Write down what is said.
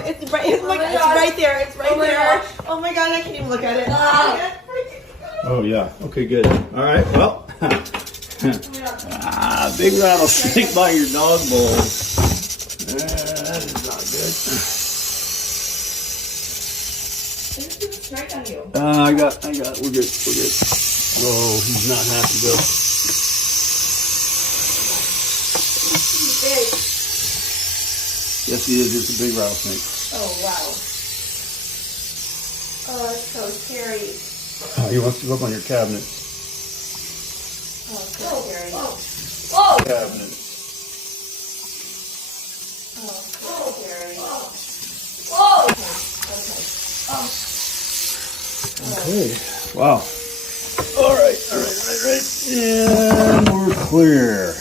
It's right. It's right there. It's right there. Oh my god! I can't even look at it. Oh yeah. Okay, good. All right. Well, big rattlesnake by your dog bowl. That is not good. Right on you. I got. We're good. We're good. Oh, he's not happy though. He's big. Yes, he is. It's a big rattlesnake. Oh wow. Oh, that's so scary. He wants to go up on your cabinet. Oh, so scary. Whoa! Cabinet. Oh, so scary. Whoa! Okay. Wow. All right. And we're clear.